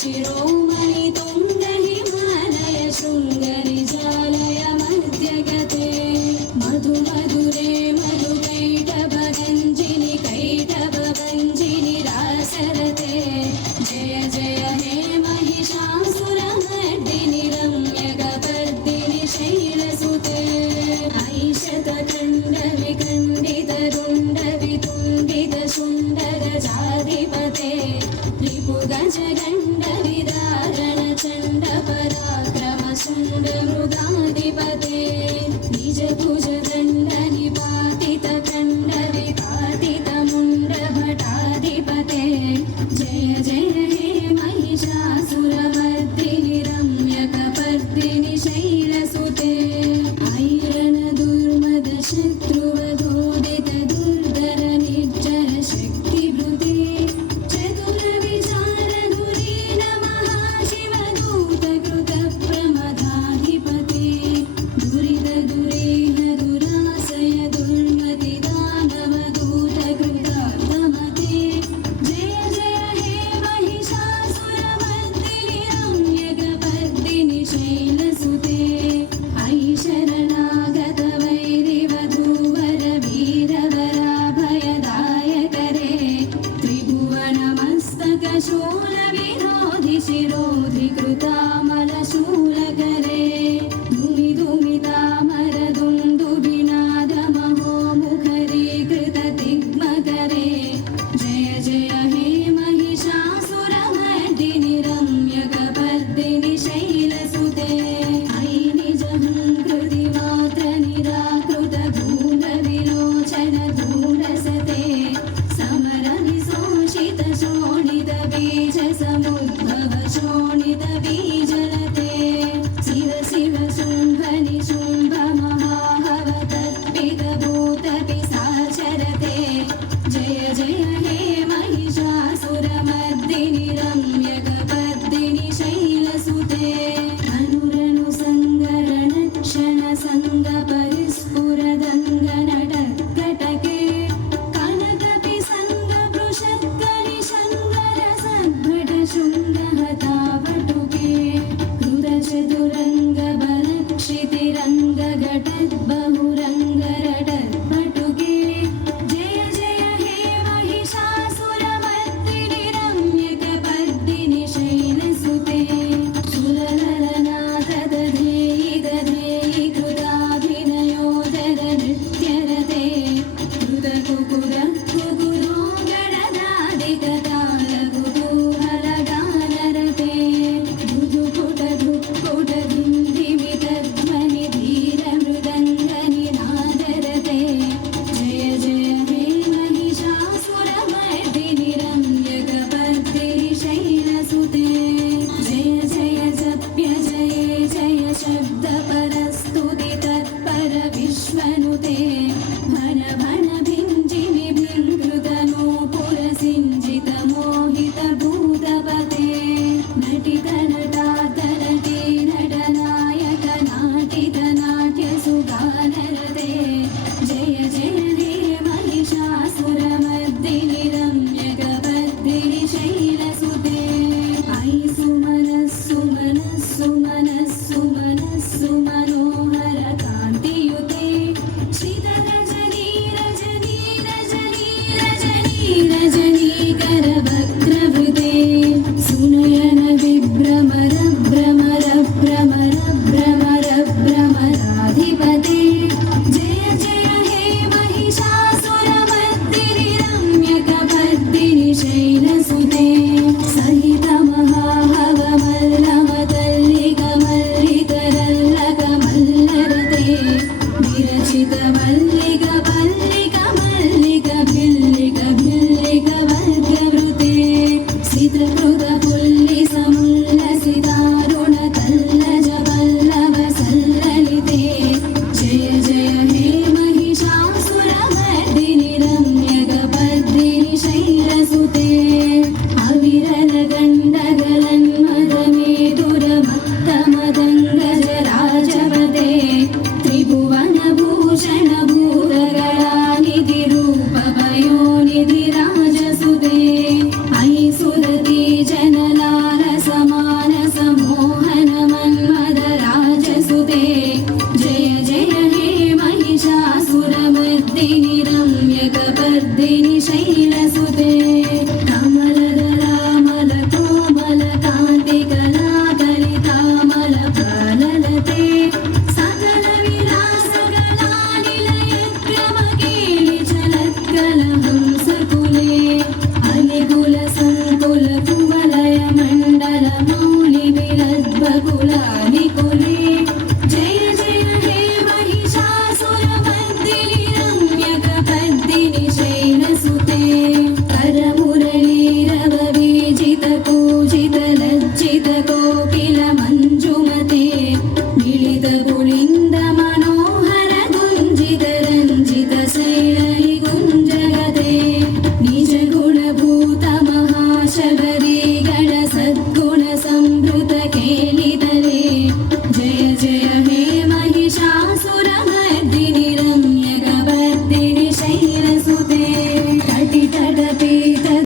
शिरोमणि तुङ्ग हिमालय शृङ्गनिजालय मध्यगते मधु मधुरे मधु कैटभगञ्जिनि कैटभभञ्जिनि रासरते जय जय हे महिषासुरमर्दिनि रम्यकपर्दिनि शैलसुते ऐशतखण्डविखण्डितरुण्डवितुण्डितशुण्डगजाधिपते रिपुगजगण्डविदारण चण्डपराक्रम शुण्डमृगाधिपते निजभुजदण्डनिपातितखण्डविपातितमुण्डभटाधिपते जय जय हे महिषासुरमर्दिनि रम्यकपर्दिनि शैलसुते शत्रुवधोदित दुर्धर निर्जर शक्तिभृते चतुर विचार धुरीन महाशिवदूत कृत प्रमदाधिपते दुरित दुरेह दुरासय दुर्मति दानवदूत कृतार्थमते जय जय हे महिषासुरमर्दिनि रम्यकपर्दिनि शैलसुते ऐ शरणागत वैरिवधूवर वीरवराभयदायकरे त्रिभुवनमस्तक शूलविरोधि शिरोधिकृतामलशूलकरे धुमि धुमितामर दुन्दुभिनाद महोमुखरीकृत दिग्मकरे जय जय हे महिषासुरमर्दिनि रम्यकपर्दिनि शैलसुते ऐ निजहङ्कृति मात्र निराकृत धूलविलोचन धूलसते समर विशोषित शोणित बीज समुद्भव शोणित बीजलते शिव शिव शुम्भ निशुम्भ महाहव तत्पित भूत पिशाचरते जय जय हे महिषासुरमर्दिनि रम्यकपर्दिनि शैलसुते अनुरनु सङ्गरण क्षण संग परिस्फुरदङ्गनटकटके कनकपि संग पृषत्कलि शङ्कर सद्भट शृङ्गहतावटुके कृतचतुरङ्ग बलक्षितिरङ्ग घटद्बहुरङ्गरटत्पटुके जय जय हे महिषासुरमर्दिनि रम्यकपर्दिनि शैलसुते सुरललनाथ दधेयि दधेयि कृताभिनयोदर नृत्यरते कृतकुकुर कुकुरो गणनादिकतालकुतूहलगानरते धुधुकुट धुक्कुट धिन्धिमितध्वनि धीरमृदङ्गनिनादरते जय जय हे महिषासुरमर्दिनि रम्यकपर्दिनि शैलसुते जय जय जप्य जय जय शब्दपरस्तुति तत्पर विश्वनुते भन भन भिञ्जिमि भिङ्कृतनूपुरसिञ्जित मोहित भूतपते नटित नटातनटे नटनायक नाटित नाट्यसुगानरते जय जय हे महिषासुरमर्दिनि रम्यकपर्दिनि शैलसुते ऐ सुमनस्सुमनस्सुमनस्सुमनस्सुमनोहर कान्तियुते श्रीधरजनी रजनी रजनी रजनी रजनीकर वक्त्रवृते सुनयन विभ्र ಹರ್ಷದಲ್ಲಿ